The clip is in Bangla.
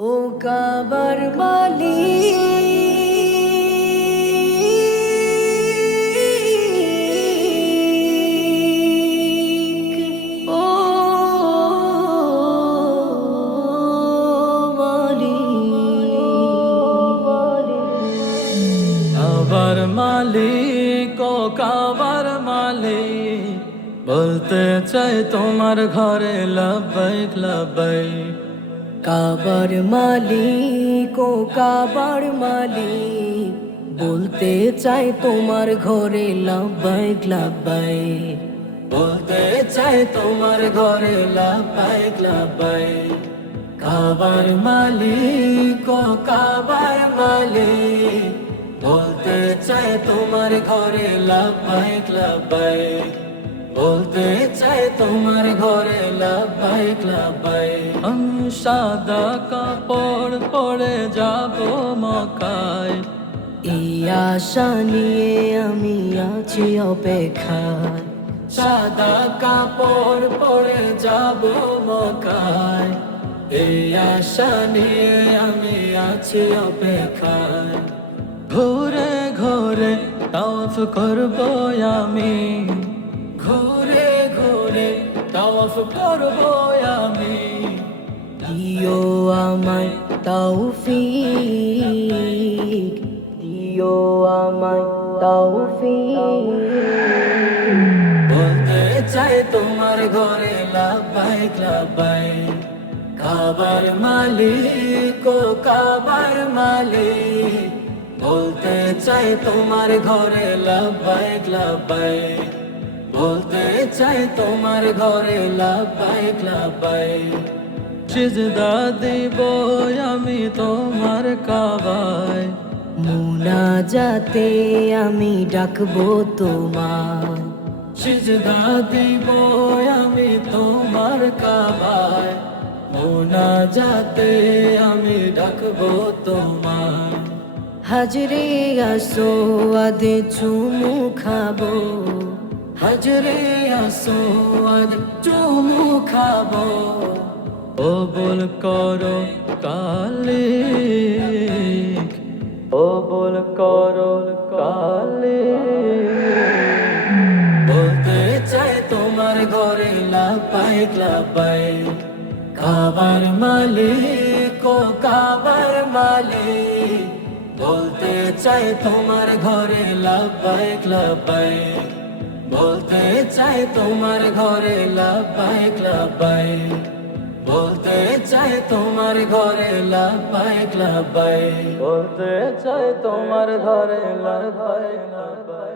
ও কাবার মালি ও কাবার মালিক, ও কাবার মালিক। বলতে চাই তোমার ঘরে লব্বাইক লব্বাইক কাবার মালিক ও কাবার মালিক, বলতে চাই তোমার ঘরে লাভবাইক লাভবাইক বলতে চাই তোমার ঘরে লব্বাইক লব্বাইক কাবার মালিক ও কাবার মালিক, বলতে চাই তোমার ঘরে লব্বাইক লব্বাইক বলতে চাই তোমার ঘরে লাভাই লব্বাইক আমি সাদা কাপড় পরে যাব মকায় এই আশা নিয়ে আমি আছি অপেক্ষায়। সাদা কাপড় পরে যাব মকায় এই আশা নিয়ে আমি আছি অপেক্ষায়। ঘুরে ঘুরে তাওফ করব আমি। তাওফ করব আমি। দিও আমায় তৌফিক। দিও আমায় তৌফিক। বলতে চাই তোমার ঘরে লাভবাইক লাভবাইক কাবার মালিক ও কাবার মালিক। বলতে চাই তোমার ঘরে লাভবাইক লাভবাইক বলতে চাই তোমার ঘরে লাভবাইক লাভবাইক সিজদা দিব আমি তোমার কাবায়। মুনা যাতে আমি ডাকবো তোমার সিজদা দিব আমি তোমার কাবায়। মোনা যাতে আমি ডাকবো তোমার হাজরে আসো আদে চুমু খাব। হাজরে আসো আজ চুমু খাব। ও বল করো কালে ও বল করো কালে বলতে চাই তোমার ঘরে লাপাইক লাপাইক। কাবার মালিক ও কাবার মালিক। বলতে চাই তোমার ঘরে লাপাইক লাপাইক। বলতে চাই তোমার ঘরে লাপাইক লাপাইক বলতে চাই তোমার ঘরে লাপাইক লাপাইক বলতে চাই তোমার ঘরে লাপাইক লাপাইক